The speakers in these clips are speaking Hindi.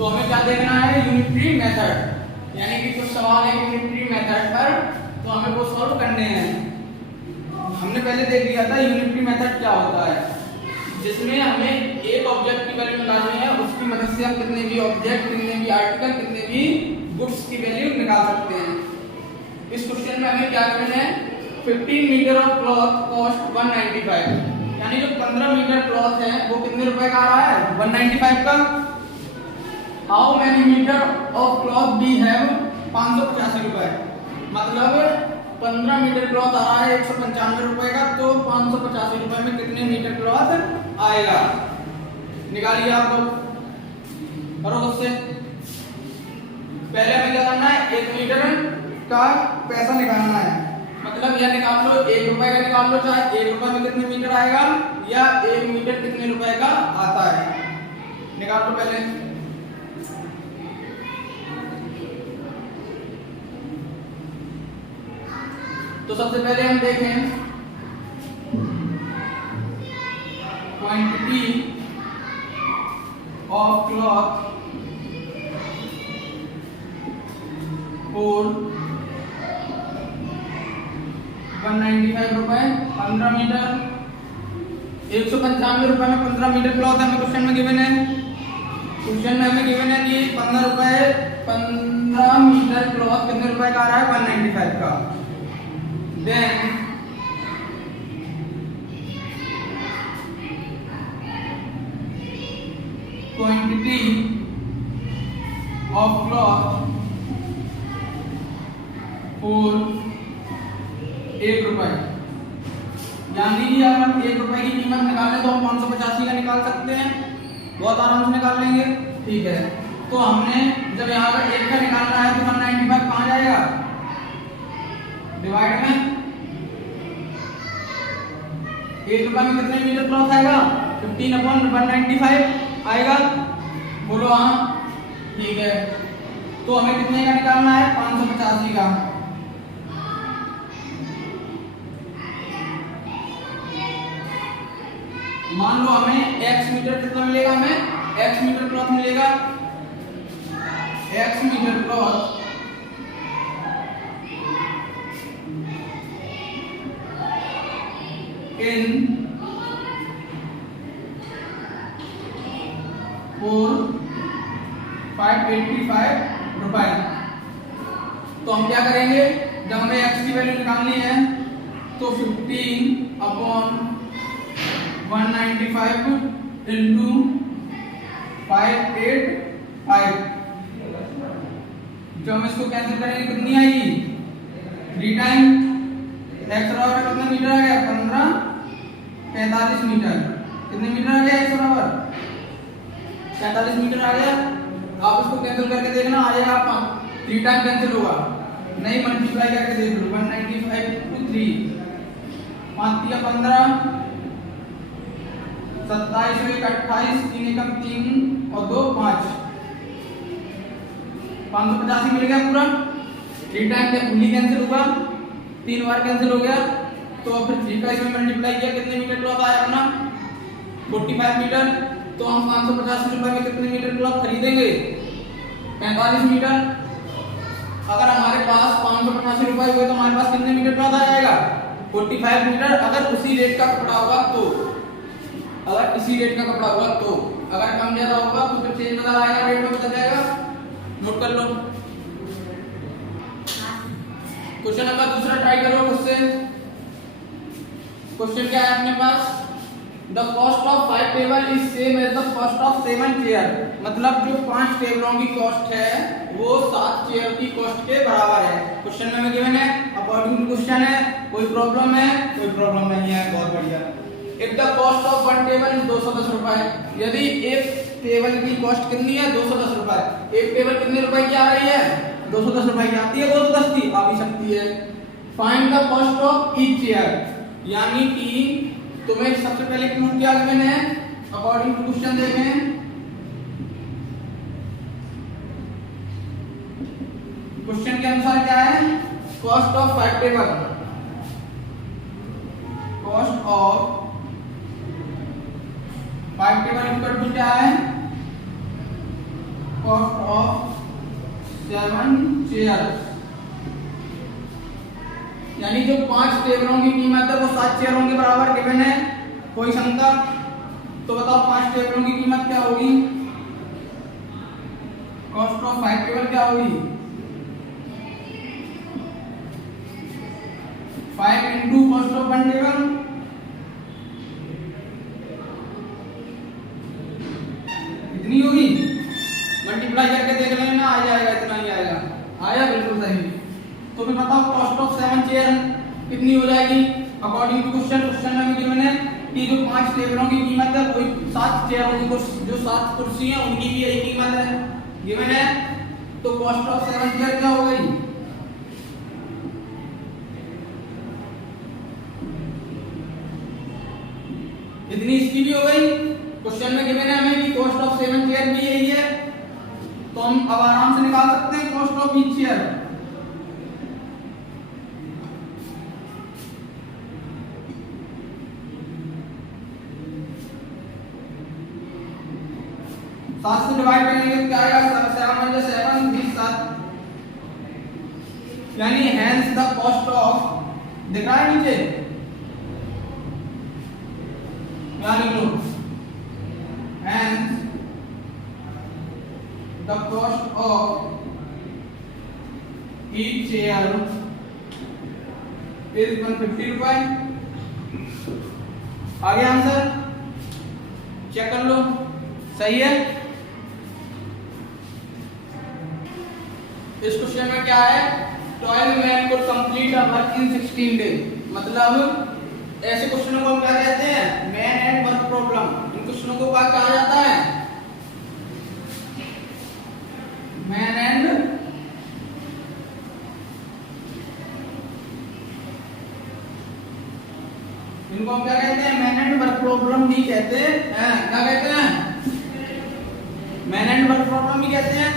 तो हमें क्या देखना है, यूनिटरी मेथड, यानी कि कुछ सवाल है यूनिटरी मेथड पर, तो हमें वो सॉल्व करने हैं। हमने पहले देख लिया था यूनिटरी मेथड क्या होता है, जिसमें हमें एक ऑब्जेक्ट की वैल्यू निकालनी है, उसकी मदद से हम कितने भी ऑब्जेक्ट, कितने भी आर्टिकल, कितने भी गुड्स की वैल्यू निकाल सकते हैं। इस क्वेश्चन में हमें क्या करना है, 15 मीटर ऑफ क्लॉथ कॉस्ट 195, यानी जो 15 मीटर क्लॉथ है वो कितने रुपए का आ रहा है, 195 का। How many meter of cloth we have, 585 रुपए, मतलब 15 मीटर क्लॉथ आ रहा है 195 रुपए का, तो 585 रुपए में कितने मीटर क्लॉथ आएगा, निकालिए आप लोग, करो उससे। पहले हमें क्या करना है, 1 मीटर का पैसा निकालना है, मतलब यह निकाल लो 1 रुपए का निकाल लो, चाहे 1 रुपए में कितने मीटर आएगा या 1 मीटर कितने रुपए का आता है, निकाल लो पहले। तो सबसे पहले हम देखें क्वांटिटी ऑफ क्लॉथ फॉर 195 रुपए, 15 मीटर, 195 रुपए में 15 मीटर क्लॉथ हमें क्वेश्चन में गिवन है। क्वेश्चन में हमें गिवन है कि 15 मीटर क्लॉथ कितने रुपए का आ रहा है, 195 का। Then quantity of cloth for 1 रुपए, यानी कि अगर हम 1 रुपए की कीमत निकालें तो हम 585 का निकाल सकते हैं, बहुत आराम से निकाल लेंगे, ठीक है। तो हमने जब यहाँ पर 1 का निकालना है तो 195 कहाँ जाएगा, डिवाइड में 1 रुपए में कितने मीटर क्लॉथ आएगा, 15/195 आएगा, बोलो हाँ, ठीक है। तो हमें कितने का निकालना है, 585 का। मान लो हमें x मीटर कितना मिलेगा, हमें x मीटर क्लॉथ मिलेगा, x मीटर क्लॉथ इन 585 रुपए। तो हम क्या करेंगे, जब हमें x की वैल्यू निकालनी है तो 15/195 इंटू 585, जब हम इसको कैंसिल करेंगे कितनी आएगी, 3 टाइम x बराबर कितने मीटर आ गया, 45 मीटर, कितने मीटर आ गया, x बराबर 45 मीटर आ गया। आप इसको कैंसिल करके देखना, आ जाएगा आपका 3 टाइम कैंसिल होगा, नहीं मल्टीप्लाई करके देख लो, 195 × 3, 5 × 15, 27 × 1 28, 3 × 3 और 2 5, 585 मिल गया पूरा। 3 टाइम कैंसिल हुआ, 3 बार कैंसिल हो गया, तो फिर 3 का इसमें मल्टीप्लाई किया, कितने मीटर क्लॉथ आया अपना, 45 मीटर। तो हम 585 रुपए में कितने मीटर क्लॉथ खरीदेंगे, 45 मीटर। अगर हमारे पास 585 रुपए हुए तो हमारे पास कितने मीटर क्लॉथ आ जाएगा, 45 मीटर। अगर उसी रेट का कपड़ा होगा तो, अगर इसी रेट का कपड़ा होगा तो, अगर कम ज्यादा होगा तो फिर चेंज बदल आएगा, रेट में बदल जाएगा, नोट कर लो। क्वेश्चन नंबर दूसरा ट्राई करो खुद से। क्वेश्चन क्या है अपने पास, the cost of 5 table is same as the cost of 7 chair, मतलब जो 5 टेबलों की कॉस्ट है वो 7 चेयर की कॉस्ट के बराबर है। क्वेश्चन में गिवन है, अकॉर्डिंग टू क्वेश्चन है, कोई प्रॉब्लम है, कोई प्रॉब्लम नहीं है, बहुत बढ़िया। If the cost of 1 table is 210 रुपए, यदि एक टेबल की कॉस्ट कितनी है, 210 रुपए, एक टेबल कितने रुपए की आ रही है, 210 रुपए की आती है, 210 की आ भी सकती है। Find the cost of each chair, यानी कि तुम्हें सबसे पहले क्लू क्या गिवन है, अकॉर्डिंग टू क्वेश्चन देखें, क्वेश्चन के अनुसार क्या है, cost of 5 table, cost of 5 table equal to क्या है, कॉस्ट ऑफ 7 चेयर्स, यानी जो 5 टेबलों की कीमत है वो 7 चेयरों के बराबर गिवन है, कोई शंका? तो बताओ 5 टेबलों की कीमत क्या होगी? कॉस्ट ऑफ 5 टेबल क्या होगी? 5 इंटू कॉस्ट ऑफ 1 टेबल, कितनी होगी? मल्टीप्लाई करके देख लेना, आ जाएगा, इतना ही आएगा। आया, बिल्कुल सही। तो फिर बताओ कॉस्ट ऑफ 7 चेयर कितनी हो जाएगी? अकॉर्डिंग टू क्वेश्चन में गिवन है कि जो 5 टेबलों की कीमत है वही 7 चेयरों की, जो 7 कुर्सी हैं उनकी भी यही कीमत है, गिवन है। तो कॉस्ट ऑफ 7 चेयर क्या हो गई? इतनी इसकी भी हो गई। क्वेश्चन में गिवन है हमें कि कॉस्ट ऑफ 7 चेयर भी यही है, तो हम अब आराम से निकाल सकते हैं कॉस्ट ऑफ ईच चेयर। सात से डिवाइड करेंगे तो क्या आएगा? 7 × 7 20 7, यानी हेंस द कॉस्ट ऑफ, दिख रहा है नीचे, यानी लो hence the cost of each chair is 150 रुपए। आगे आंसर चेक कर लो, सही है। इस क्वेश्चन में क्या है? 12 men could complete a work in 16 days, मतलब ऐसे क्वेश्चनों को हम क्या कहते हैं? Man and work problem. इन क्वेश्चनों को क्या कहा जाता है? मैन एंड इनको हम क्या कहते हैं? मैन एंड वर्क प्रॉब्लम भी कहते हैं। क्या कहते हैं? मैन एंड वर्क प्रॉब्लम भी कहते हैं।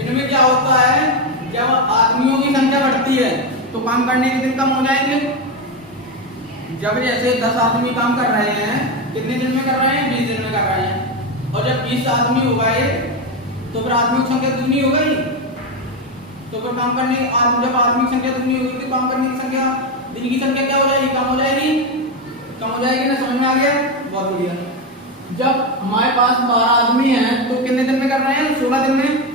इनमें क्या होता है, जब आदमियों की संख्या बढ़ती है तो काम करने के दिन कम हो जाएंगे। जब जैसे 10 आदमी काम कर रहे हैं, कितने दिन में कर रहे हैं? 20 दिन में कर रहे हैं। और जब 20 आदमी हो गए तो फिर आदमियों की संख्या दुगनी हो गई, तो फिर काम करने जब आदमी की संख्या दुगनी हो गई तो काम करने की संख्या, दिन की संख्या क्या हो जाएगी? कम हो जाएगी। कम हो जाएगी ना, समझ में आ गया? बहुत बढ़िया। जब हमारे पास 12 आदमी हैं तो कितने दिन में कर रहे हैं? 16 दिन में।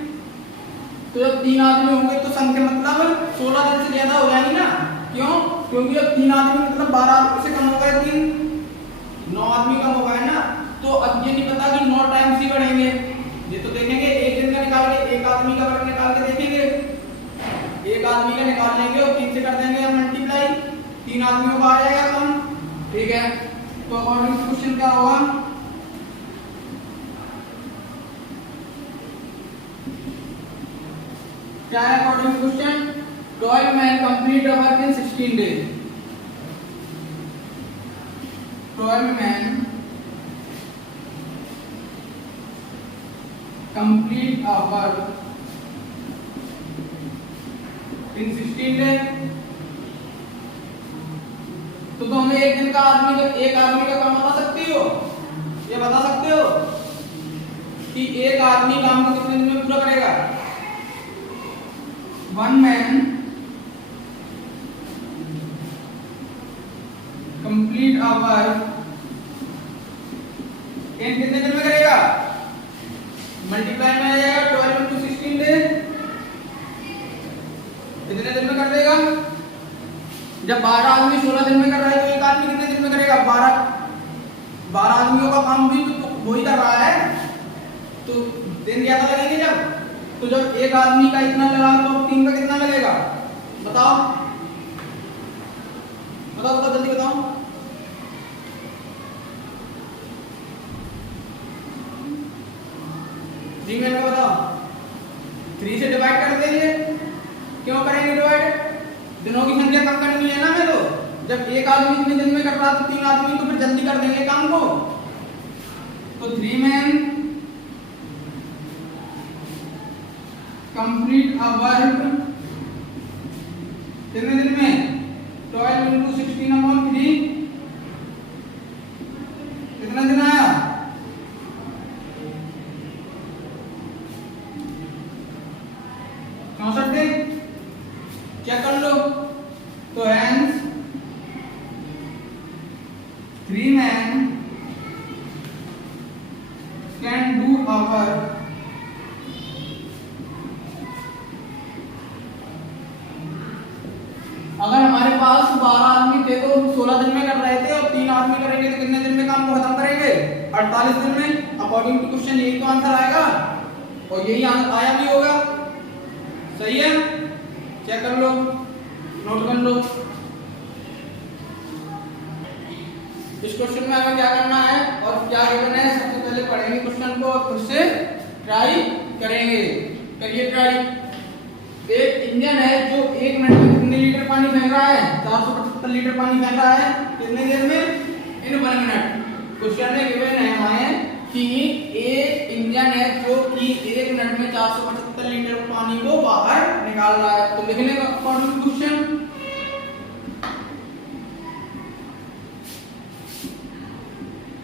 तो जब 3 आदमी होंगे तो संख्या मतलब 16 दिन से ज्यादा हो जाएगी ना। क्यों? क्योंकि जब 3 आदमी मतलब 12 आदमी से कम हो गए, 9 आदमी कम हो गए ना। तो अब ये नहीं पता कि 9 टाइम्स ही बढ़ेंगे, ये तो देखेंगे एक दिन का निकाल के, एक आदमी का वर्ग निकाल के देखेंगे, एक आदमी का निकाल लेंगे और 3 से कर देंगे मल्टीप्लाई, 3 आदमियों का आ जाएगा कम। ठीक है, तो अकॉर्डिंग टू क्वेश्चन क्या होगा? क्या है according to question? 12 men complete a work in 16 days. 12 men complete a work in 16 days. तो हमें एक दिन का एक आदमी का काम बता सकती हो? ये बता सकते हो कि एक आदमी काम को कितने दिन में पूरा करेगा? 1 man complete a work in कितने दिन में करेगा? मल्टीप्लाई में आ जाएगा 12 into 16 days, कितने दिन में कर देगा? जब 12 आदमी 16 दिन में कर रहा है तो एक आदमी कितने दिन में करेगा? 12 आदमियों का काम भी तो वही कर रहा है, तो दिन ज्यादा लगेंगे। तो जब एक आदमी का इतना लगा तो 3 का कितना लगेगा? बताओ बताओ बताओ, जल्दी बताओ। जी मैंने बताओ, 3 से डिवाइड कर देंगे। क्यों करेंगे डिवाइड? दिनों की संख्या कम करनी है ना हमें। तो जब एक आदमी इतने दिन में कर रहा तो 3 आदमी तो फिर जल्दी कर देंगे काम को। तो 3 men complete a work कितने दिन में? 12 into 16/3, कितना दिन आया? पर अगर हमारे पास 12 आदमी थे तो 16 दिन में कर रहे थे, और 3 आदमी करेंगे तो कितने दिन में काम को खत्म करेंगे? 48 दिन में। अकॉर्डिंग टू क्वेश्चन यही तो आंसर आएगा, और यही आया भी होगा। सही है, चेक कर लो, नोट कर लो। इस क्वेश्चन में हमें क्या करना है और क्या करना है, सबसे पहले पढ़ेंगे क्वेश्चन को और खुद से ट्राई करेंगे। करिए ट्राई। एक इंजन है जो 1 मिनट में कितने लीटर पानी फेंक रहा है? 475 लीटर पानी फेंक रहा है। कितने देर में? इन 1 मिनट। क्वेश्चन में गिवन है हमारे कि एक इंजन है जो कि 1 मिनट में 475 लीटर पानी को बाहर निकाल रहा है। तो लिखने का according to question,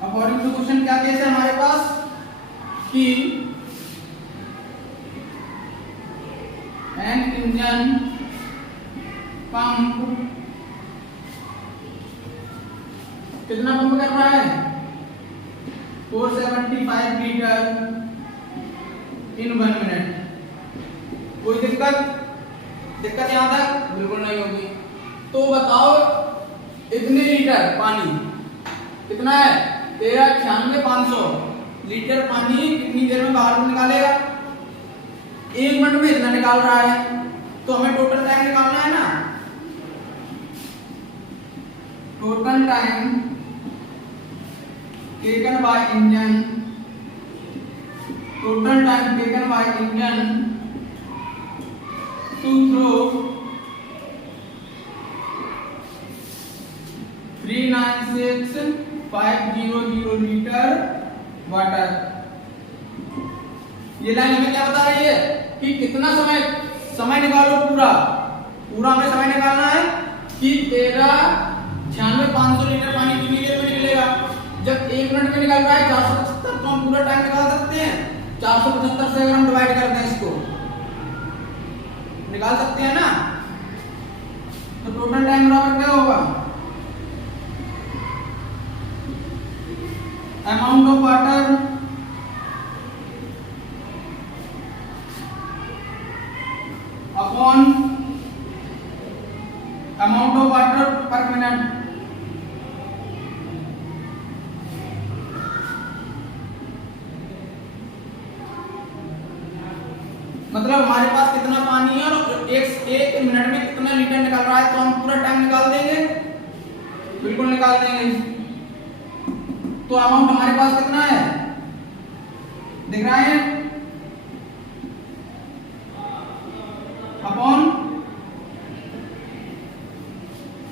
according to question क्या केस है हमारे पास कि एन इंजन पंप कितना पंप कर रहा है? 475 लीटर इन 1 मिनट। कोई दिक्कत यहां तक? बिल्कुल नहीं होगी। तो बताओ इतने लीटर पानी कितना है? 13,96,500 लीटर पानी कितनी देर में बाहर निकालेगा? 1 मिनट में इतना निकाल रहा है, तो हमें टोटल टाइम निकालना है ना। Total time taken by engine, total time taken by engine to throw 396,500 litre water. ये लाइन हमें क्या बता रही है कि कितना समय निकालो, पूरा हमें समय निकालना है कि 13,96,500 लीटर पानी कितनी देर में निकलेगा। जब 1 मिनट में निकल रहा है 475, तो हम पूरा टाइम निकाल सकते हैं। 475 से अगर हम डिवाइड कर दें इसको, निकाल सकते हैं ना। तो टोटल टाइम बराबर क्या होगा? Amount of water upon amount of water पर मिनट। मतलब हमारे पास कितना पानी है और एक मिनट में कितना लीटर निकल रहा है, तो हम पूरा टाइम निकाल देंगे, बिल्कुल निकाल देंगे। तो अमाउंट हमारे पास कितना है दिख रहा है? अपॉन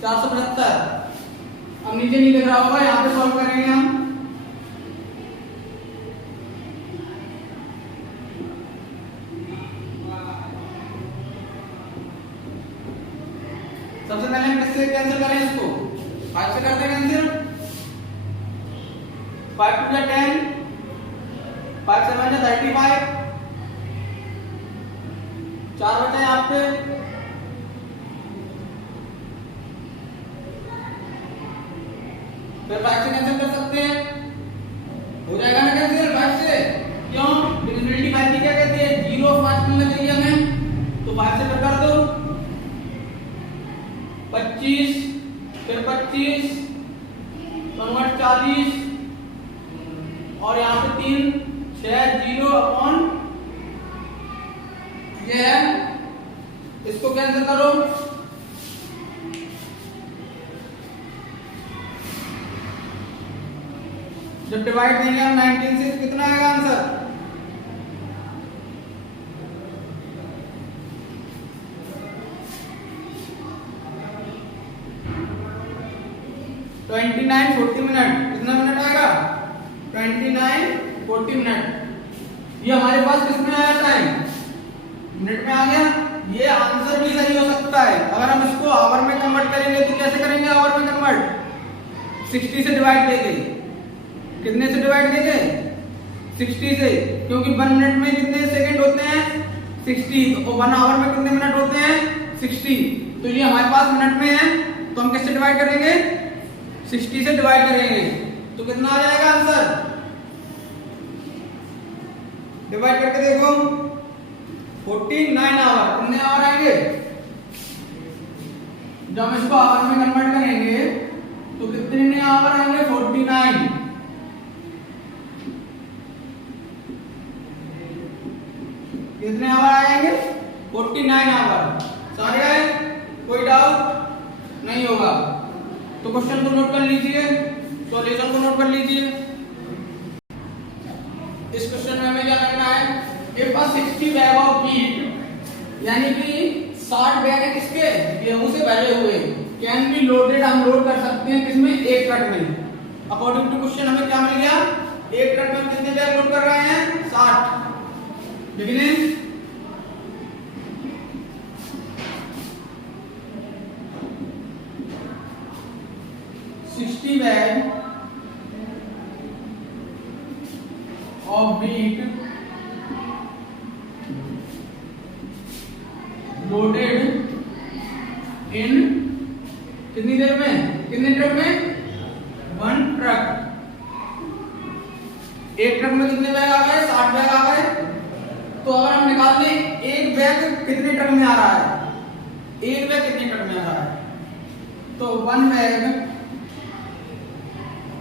475। अब नीचे नहीं दिख रहा होगा, यहाँ पे सॉल्व करेंगे हम। सबसे पहले हम किससे कैंसिल करें इसको? 5 से करते हैं कैंसिल। 5 टू 10, 5 7 35, 4 बचा यहाँ पे। फिर 5 से कैंसिल कर सकते हैं, हो जाएगा ना कैंसिल 5 से। क्यों? डिविजिबिलिटी 5 की क्या कहते हैं? 0 और 5 मिलना चाहिए हमें, तो 5 से कर दो। 25, फिर 25, 40, और यहाँ पे 3, 6, 0 अपॉन ये है, इसको कैंसिल करो। जब डिवाइड देंगे हम 19 से, कितना आएगा आंसर? तो 29 40 मिनट। कितना मिनट आएगा? 29 40 मिनट। ये हमारे पास किसमें आया टाइम? मिनट में आ गया। ये आंसर भी सही हो सकता है। अगर हम इसको आवर में कन्वर्ट करेंगे तो कैसे करेंगे आवर में कन्वर्ट? 60 से डिवाइड देंगे। कितने से डिवाइड देंगे? 60 से, क्योंकि 1 मिनट में कितने सेकंड होते हैं? 60। तो 1 आवर में कितने मिनट होते हैं? 60। तो ये हमारे पास मिनट में है, तो हम किससे डिवाइड करेंगे? 60 से डिवाइड करेंगे। तो कितना आ जाएगा आंसर? डिवाइड करके देखो 49 आवर कितने आवर आएंगे। जब हम इसको आवर में कन्वर्ट करेंगे तो कितने आवर आएंगे 49। कितने आवर आएंगे 49 आवर। सारे आए, कोई डाउट नहीं होगा तो क्वेश्चन को नोट कर लीजिए, सॉल्यूशन को नोट कर लीजिए। इस क्वेश्चन में हमें क्या करना है, if a 60 bag of wheat यानी कि 60 बैग है किसके, गेहूं से भरे हुए, कैन बी लोडेड, हम लोड कर सकते हैं किसमें, एक ट्रक में। अकॉर्डिंग टू क्वेश्चन हमें क्या मिल गया, एक ट्रक में कितने बैग लोड कर रहे हैं 60। लेकिन 60 bag of wheat loaded in कितनी देर में, कितने ट्रक में, 1 ट्रक। एक ट्रक में कितने बैग आ गए 60 बैग आ गए। तो अगर हम निकाल लें एक बैग कितने ट्रक में आ रहा है, एक बैग कितने ट्रक में आ रहा है, तो 1 bag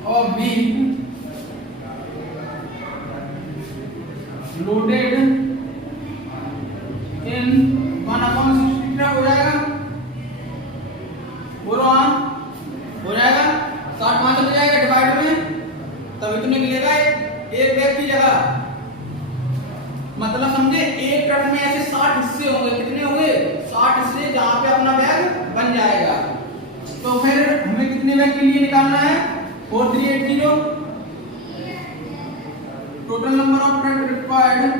of wheat loaded in 1/60 truck हो जाएगा, बोलो हाँ हो जाएगा। 60 5 चले जाएगा डिवाइड में, तब इतने मिलेगा एक बैग की जगह। मतलब समझे एक ट्रक में ऐसे 60 हिस्से होंगे, कितने होंगे 60 हिस्से, जहां पे अपना बैग बन जाएगा। तो फिर हमें कितने बैग के लिए निकालना है 4380। Total number of truck required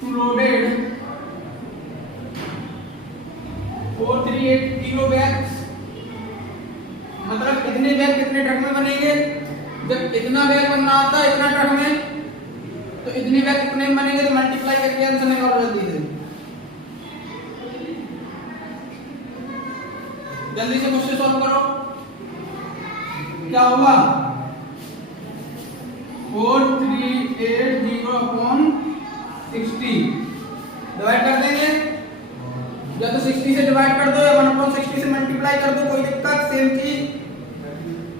to loaded 4380 bags. मतलब कितने बैग कितने ट्रक में बनेंगे, जब इतना बैग बन रहा था इतना ट्रक में, तो इतने बैग कितने में बनेंगे, तो मल्टीप्लाई करके आंसर निकालो जल्दी से। जल्दी से क्वेश्चन सॉल्व करो। क्या होगा 4380 अपॉन 60 डिवाइड कर देंगे, या तो 60 से डिवाइड कर दो या 1/60 से मल्टीप्लाई कर दो, कोई दिक्कत, सेम चीज।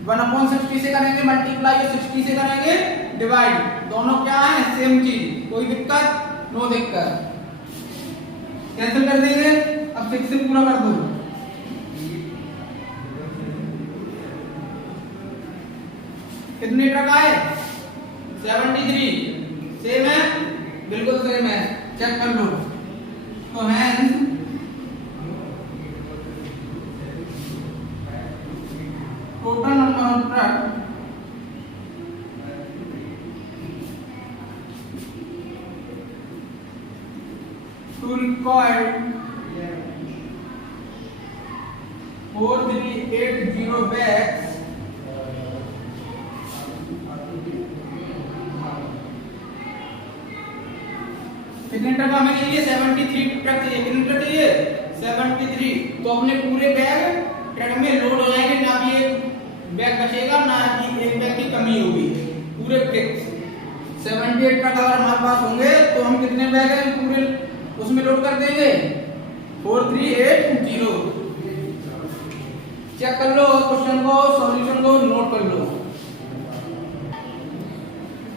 1/60 से करेंगे मल्टीप्लाई या 60 से करेंगे डिवाइड, दोनों क्या है सेम चीज, कोई दिक्कत नो दिक्कत। कैंसिल कर देंगे, अब 6 से पूरा कर दो। कितने ट्रक आए 73, सेम है, बिल्कुल सेम है, चेक कर लो। तो है total number of truck to required 4380 bags कितने ट्रक हमें चाहिए 73 ट्रक चाहिए। कितने ट्रक चाहिए 73। तो अपने पूरे बैग ट्रक में लोड हो जाएंगे, ना भी एक बैग बचेगा ना ही एक बैग की कमी होगी, पूरे फिक्स 78 ट्रक अगर हमारे पास होंगे तो हम कितने बैग हैं पूरे उसमें लोड कर देंगे 4380। चेक कर लो क्वेश्चन को, सॉल्यूशन को नोट कर लो।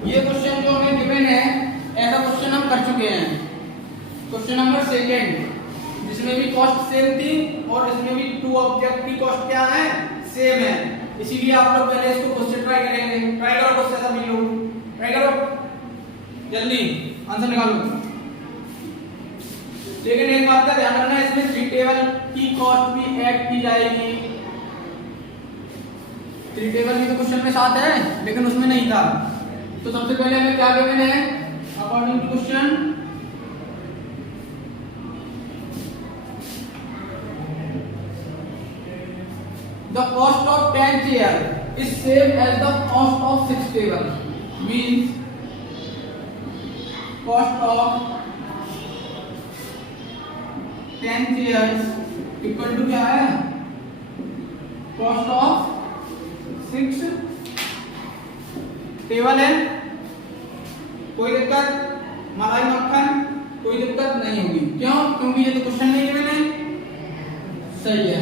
ये क्वेश्चन जो हमें गिवन है ऐसा क्वेश्चन हम कर चुके हैं, क्वेश्चन नंबर 2, जिसमें भी कॉस्ट सेम थी और इसमें भी 2 ऑब्जेक्ट की कॉस्ट क्या है सेम है। इसीलिए आप लोग पहले इसको क्वेश्चन ट्राई करेंगे। ट्राई करो क्वेश्चन सभी लोग, ट्राई करो जल्दी आंसर निकालो। लेकिन एक बात का ध्यान रखना, इसमें 3 टेबल की कॉस्ट भी ऐड की जाएगी। 3 टेबल भी तो क्वेश्चन में साथ है लेकिन उसमें नहीं था। तो सबसे पहले हमें क्या गिवन है according to question, the cost of 10 chair is same as the cost of 6 table, means cost of 10 chairs equal to क्या है, कॉस्ट ऑफ 6 टेबल है। कोई दिक्कत, मलाई मक्खन, कोई दिक्कत नहीं होगी। क्यों? क्योंकि ये तो क्वेश्चन नहीं गिवन है। सही है।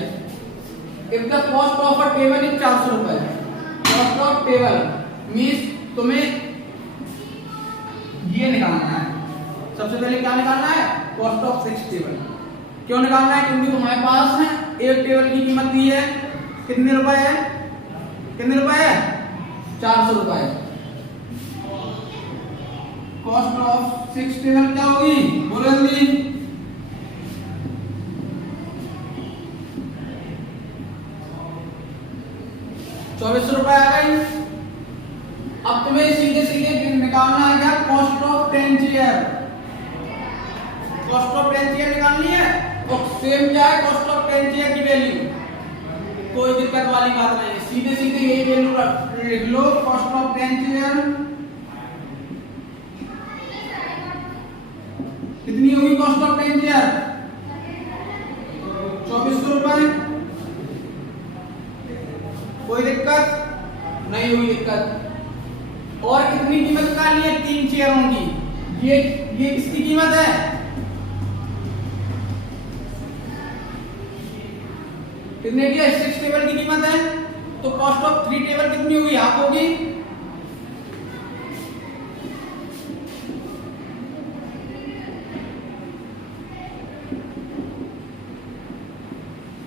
If the cost of a table is 400 रुपए, कॉस्ट ऑफ टेबल मींस तुम्हें ये निकालना है। सबसे पहले क्या निकालना है, कॉस्ट ऑफ 6 टेबल। क्यों निकालना है? क्योंकि तुम्हारे पास है एक टेबल की कीमत दी है कितने रुपए है, कितने रुपए है, 400 रुपए। कॉस्ट ऑफ 6 टेबल क्या होगी, बोलो जल्दी। 2400 रुपए आ गई। अब तुम्हें सीधे सीधे निकालना है क्या, cost of 10 chair. Cost of 10 chair निकालनी है और सेम क्या है, कॉस्ट ऑफ 10 चेयर की वैल्यू। कोई दिक्कत वाली बात नहीं है, सीधे सीधे ये वैल्यू लिख लो। कॉस्ट ऑफ 10 चेयर कितनी होगी, कॉस्ट ऑफ 10 चेयर 2400 रुपए। कोई दिक्कत नहीं हुई दिक्कत। और कितनी कीमत निकालनी है, 3 चेयरों की। ये किसकी कीमत है, कितने की है, 6 टेबल की कीमत है। तो कॉस्ट ऑफ 3 टेबल कितनी होगी, आप होगी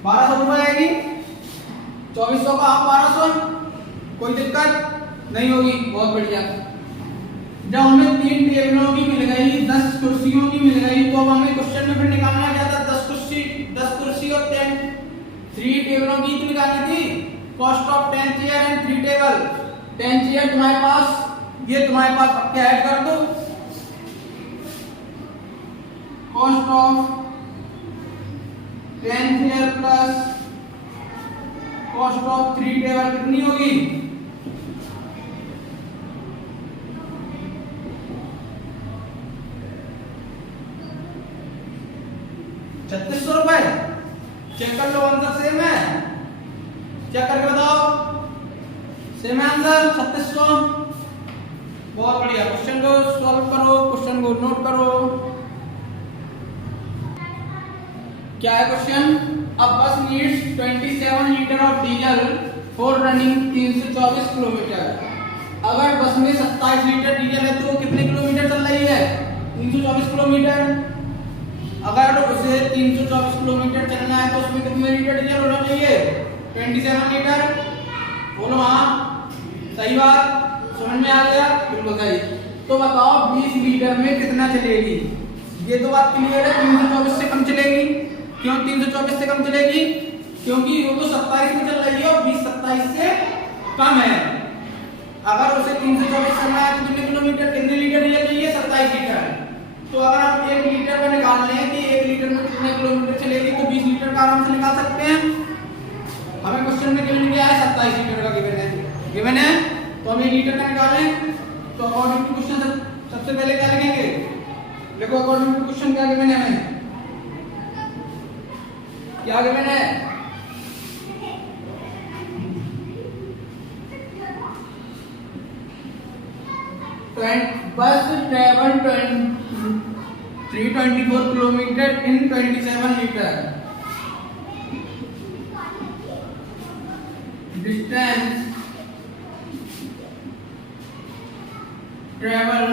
1200 रुपए आएगी। 2400 का आप 1200, कोई दिक्कत नहीं होगी। बहुत बढ़िया। जब हमें 3 टेबलों की मिल गई, 10 कुर्सियों की मिल गई, तो अब हमें क्वेश्चन में फिर निकालना क्या था, 10 कुर्सी और 3 टेबलों की तो निकालनी थी। Cost of 10 chair and 3 table. 10 chair तुम्हारे पास, ये तुम्हारे पास, अब क्या ऐड कर दो, cost of 10 chair plus cost of 3 table कितनी होगी, 3600 रुपए। चेक कर लो, आंसर सेम है, चेक करके बताओ। Same answer 3600। बहुत बढ़िया। क्वेश्चन को सॉल्व करो, क्वेश्चन को नोट करो। क्या है क्वेश्चन, अ बस needs 27 litre of diesel for running 324 kilometre. अगर बस में 27 लीटर डीजल है तो वो कितने किलोमीटर चल रही है, 324 किलोमीटर। अगर उसे 324 किलोमीटर चलना है तो उसमें कितने लीटर डीजल होना चाहिए, 27 लीटर। बोलो हाँ, सही बात, समझ में आ गया, बिल्कुल सही। तो बताओ 20 लीटर में कितना चलेगी। ये तो बात क्लियर है, 324 से कम चलेगी। क्यों 324 से कम चलेगी, क्योंकि वो तो 27 में चल रही है और 20 27 से कम है। अगर उसे 324 चलना है तो कितने किलोमीटर, कितने लीटर डीजल चाहिए, 27 लीटर। तो अगर आप 1 लीटर में निकालने हैं कि 1 लीटर में कितने किलोमीटर चलेगी, तो 20 लीटर का आराम से निकाल सकते हैं। हमें क्वेश्चन में गिवन क्या है, 27 लीटर का गिवन है। तो हम 1 लीटर का निकालें तो अकॉर्डिंग टू क्वेश्चन सबसे पहले क्या लिखेंगे, देखो अकॉर्डिंग टू क्वेश्चन क्या गिवन है, हमें क्या गिवन है, बस travel 324 kilometre in 27 litre. Distance travel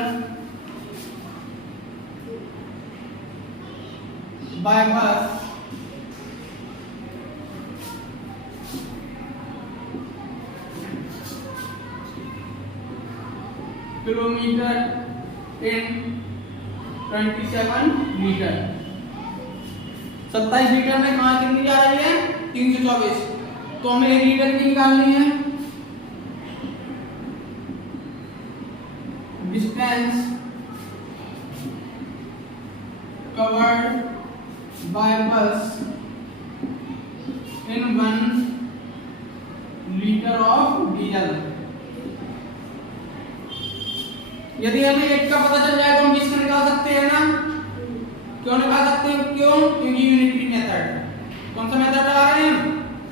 by बस किलोमीटर इन 27 लीटर। 27 लीटर में कहाँ कितनी जा रही है, 324। तो हमें 1 लीटर की निकालनी है। डिस्टेंस कवर्ड बाय बस इन 1 लीटर ऑफ डीजल। यदि हमें 1 का पता चल जाए तो हम 20 का निकाल सकते हैं ना। क्यों निकाल सकते हैं? क्यों? क्योंकि यूनिटरी मेथड। कौन सा मेथड लगा रहे हैं हम?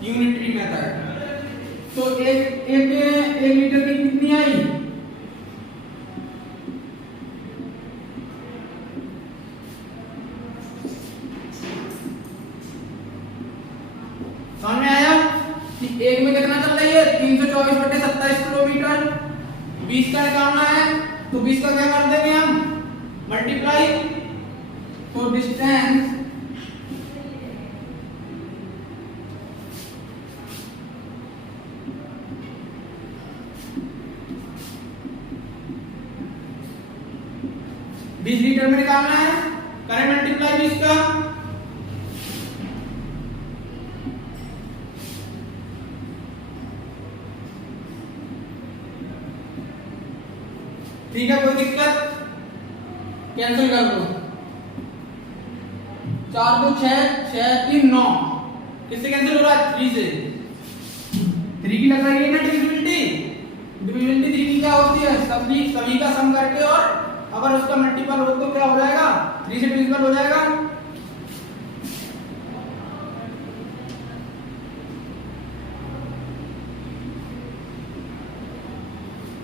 Unitary method. तो एक लीटर की कितनी आई? समझ में आया कि एक में कितना चल रही है? 324/27 किलोमीटर। 20 का निकालना है तो 20 का क्या कर देंगे हम? मल्टीप्लाई। तो डिस्टेंस बीस लीटर में निकालना है, करें मल्टीप्लाई 20 का। ठीक है, कोई दिक्कत? कैंसिल कर दो। 4 2 6 6 3 9। किससे कैंसिल हो रहा है? 3 से। 3 की लग रही है ना डिविजिबिलिटी। डिविजिबिलिटी 3 की क्या होती है? सभी का सम करके और अगर उसका मल्टीपल हो तो क्या हो जाएगा? 3 से डिविजिबल हो जाएगा।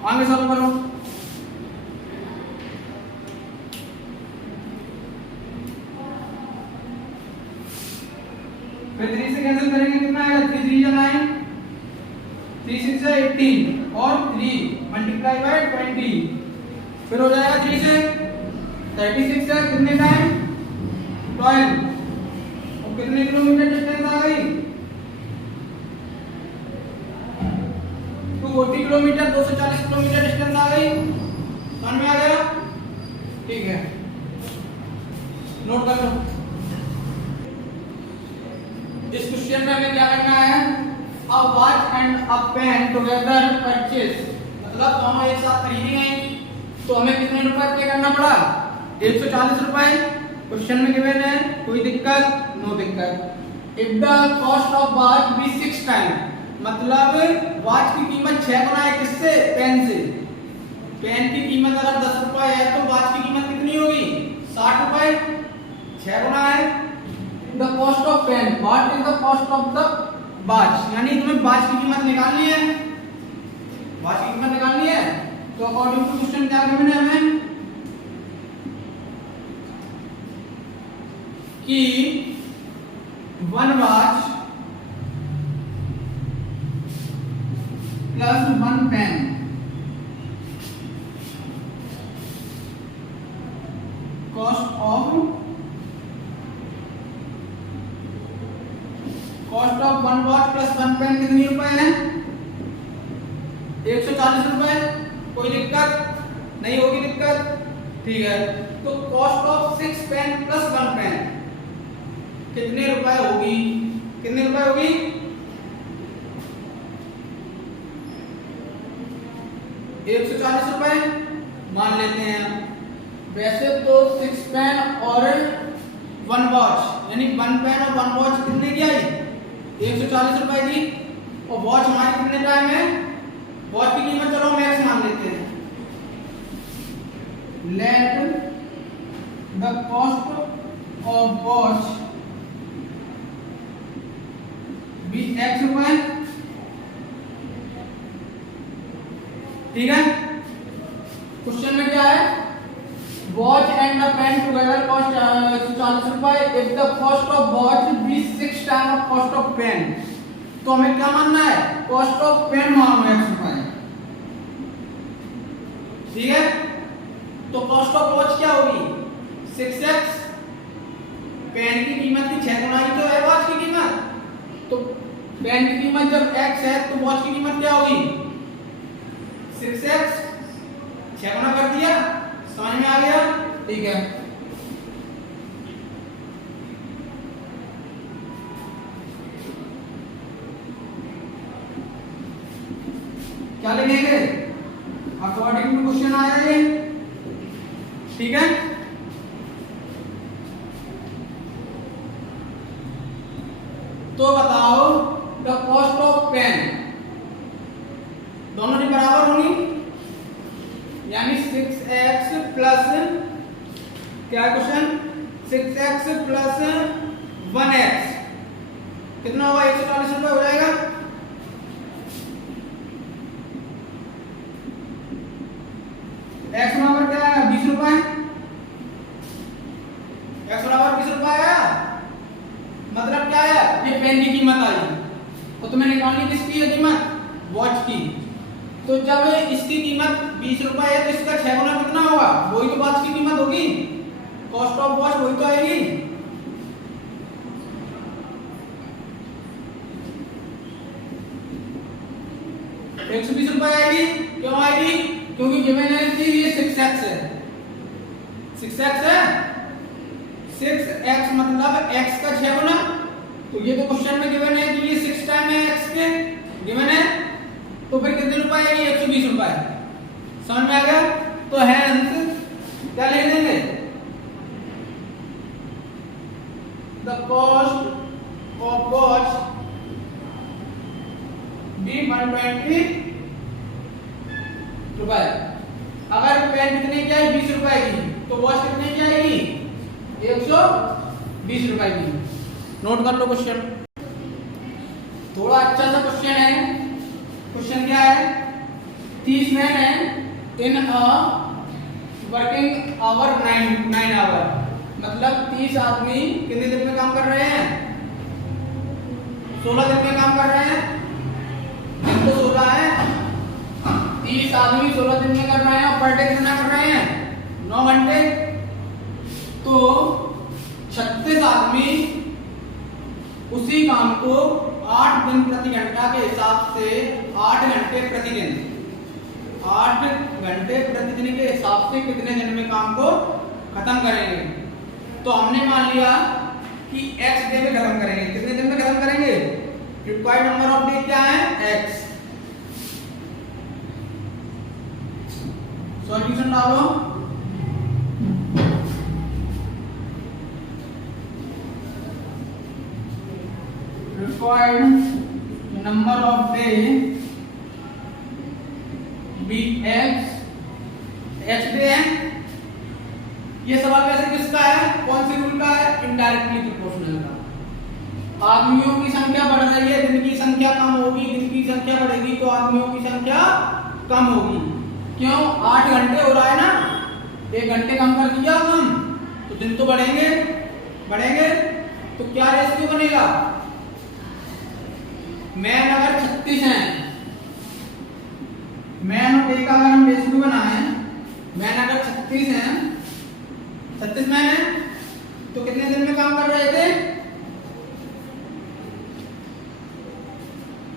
आगे सॉल्व करो। फिर 3 से कैंसिल करेंगे, कितना आएगा? 3 3 9, 3 6 18 और 3 मल्टीप्लाई बाय 20। फिर हो जाएगा 3 से 36 है, कितने टाइम? 12। और कितने किलोमीटर डिस्टेंस आ गई? 240 किलोमीटर, 240 किलोमीटर डिस्टेंस आ गई। समझ में आ गया? ठीक है, नोट कर लो। इस क्वेश्चन में हमें क्या करना है? A watch and a pen together purchase, मतलब दोनों एक साथ खरीदी गई तो हमें कितने रुपए पे करना पड़ा? 140 रुपए। क्वेश्चन में गिवन है, कोई दिक्कत? नो दिक्कत। If the cost of watch be 6 time, मतलब वॉच की कीमत 6 गुना है। किससे? पेन से। पेन की कीमत अगर 10 रुपए है तो वॉच की कीमत कितनी होगी? 60 रुपए। 6 गुना है। The cost of pen, what is the cost of the watch, यानी तुम्हें वॉच की कीमत निकालनी है। वॉच की कीमत निकालनी है तो अकॉर्डिंग टू क्वेश्चन क्या गिवन है हमें कि 1 watch plus 1 pen cost of 1 watch plus 1 pen कितनी रुपए है? 140 रुपए। कोई दिक्कत नहीं होगी? दिक्कत? ठीक है, तो cost of 6 pen plus 1 pen कितने रुपए होगी? कितने रुपए होगी? 140 रुपए मान लेते हैं। वैसे तो 6 पेन और 1 वॉच, यानी 1 पेन और 1 वॉच कितने की आई? 140 रुपए की। और वॉच हमारी कितने टाइम है? वॉच की कीमत चलो मैक्स मान लेते हैं। Let the cost of watch be x रुपए। ठीक है, क्वेश्चन में क्या है? Watch and the pen together cost 140 रुपए। If the cost of watch be 6 time of cost of pen, तो हमें क्या मानना है? कॉस्ट ऑफ पेन मानो x रुपए। ठीक है, तो कॉस्ट ऑफ वॉच क्या होगी? 6x। पेन की कीमत की 6 गुना ही तो है वॉच की कीमत, तो पेन की कीमत जब x है तो वॉच की कीमत क्या होगी? 6x। 6 गुना कर दिया। समझ में आ गया? ठीक है, क्या लिखेंगे? अकॉर्डिंग टू क्वेश्चन आया ये। ठीक है, तो बताओ द कॉस्ट ऑफ पेन, दोनों की बराबर होंगी, यानी 6x प्लस क्या क्वेश्चन? 6x प्लस 1x कितना होगा, 140 रुपए हो जाएगा। x बराबर क्या है, 20 रुपए। x बराबर 20 रुपए आया, मतलब क्या है, ये पेन की कीमत आई तो तुम्हें निकालनी किसकी है कीमत, वॉच की। तो जब इसकी कीमत 20 रुपए है तो इसका 6 गुना कितना होगा, वही तो वॉच की कीमत होगी, कॉस्ट ऑफ वॉच वही तो आएगी। ₹120 आएगी। क्यों आएगी, क्योंकि गिवन है कि ये 6x है, 6x है, 6x मतलब x का 6 गुना। तो ये तो क्वेश्चन में गिवन है कि ये 6 टाइम है x के गिवन है, तो फिर कितने रुपए आएगी, 120 रुपए। समझ में आ गया। तो हेंस क्या लिख देंगे, the cost of watch be 120 रुपए। अगर पेन कितने की आई, 20 रुपए की, तो वॉच कितने की आएगी, 120 रुपए की। नोट कर लो क्वेश्चन, थोड़ा अच्छा सा क्वेश्चन है। क्वेश्चन क्या है, 30 मैन है इन अ वर्किंग आवर 9 आवर, मतलब 30 आदमी कितने दिन में काम कर रहे हैं, 16 दिन में काम कर रहे हैं। दिन तो 16 है, 30 आदमी 16 दिन में कर रहे हैं और पर डे कितना कर रहे हैं, 9 घंटे। तो 36 आदमी उसी काम को 8 दिन प्रति घंटा के हिसाब से 8 घंटे प्रतिदिन, 8 घंटे प्रतिदिन के हिसाब से कितने दिन में काम को खत्म करेंगे। तो हमने मान लिया कि x डे में खत्म करेंगे, कितने दिन में खत्म करेंगे, रिक्वायर्ड नंबर ऑफ डे क्या है, x। सॉल्यूशन डालो, required number of day be x, x day है। ये सवाल वैसे किसका है, कौन सी रूल का है, इनडायरेक्टली प्रोपोर्शनल का। आदमियों की संख्या बढ़ रही है, दिन की संख्या कम होगी, दिन की संख्या बढ़ेगी तो आदमियों की संख्या कम होगी। क्यों, 8 घंटे हो रहा है ना, 1 घंटे कम कर दिया हम तो दिन तो बढ़ेंगे बढ़ेंगे। तो क्या रेशियो बनेगा, मैन अगर 36 हैं, मैन और डे का अगर हम रेशियो बनाए, मैन अगर 36 हैं, 36 मैन है तो कितने दिन में काम कर रहे थे,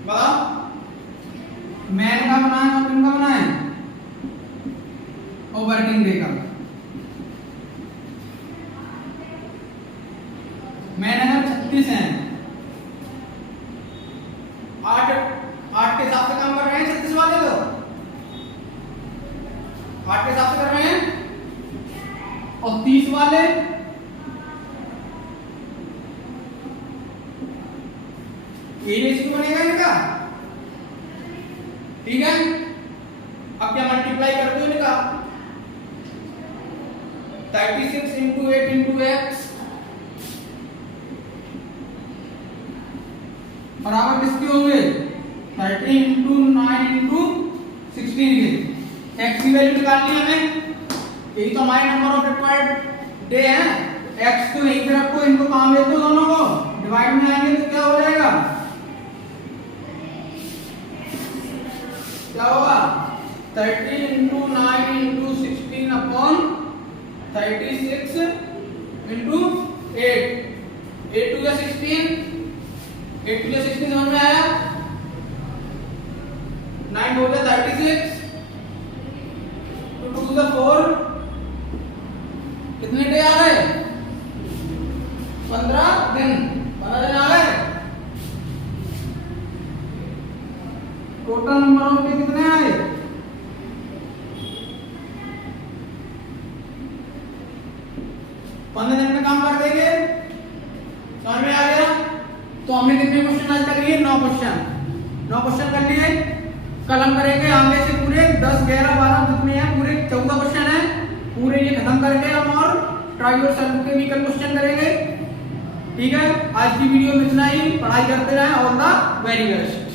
बताओ। मैन का बनाए और दिन का बनाए और वर्किंग डे का। मैन अगर 36 हैं, 8 के हिसाब से काम कर रहे हैं, 36 वाले तो 8 के हिसाब से कर रहे हैं, और 30 वाले ये रेशियो बनेगा इनका, ठीक है। अब क्या मल्टीप्लाई कर दो इनका, 36 इंटू 8 इंटू एक्स बराबर किसके होंगे, 30 इंटू 9 इंटू 16 के। एक्स की वैल्यू निकालनी है हमें, यही तो हमारे नंबर ऑफ रिक्वायर्ड डे है। एक्स को यहीं पे रखो, इनको काम दे दो, दोनों को डिवाइड में आएंगे तो क्या हो जाएगा, क्या होगा, 30 into 9 into 16 upon 36 into 8, 8 two 16, 8 two 16 समझ में आया, 9 हो गया 36, 2 टू 4, कितने डे आ गए, 15 दिन, 15 दिन आ गए। टोटल नंबर ऑफ डे कितने आए, 15 दिन में काम कर देंगे, समझ में आ गया। तो हमने कितने क्वेश्चन आज तक लिए, 9 क्वेश्चन कर लिए। कल हम करेंगे आगे से पूरे 10, 11, 12 जितने हैं पूरे 14 क्वेश्चन है, पूरे ये खत्म करके हम और ट्राई और सॉल्व के भी कल क्वेश्चन करेंगे। ठीक है, आज की वीडियो में इतना ही। पढ़ाई करते रहें। All the very best.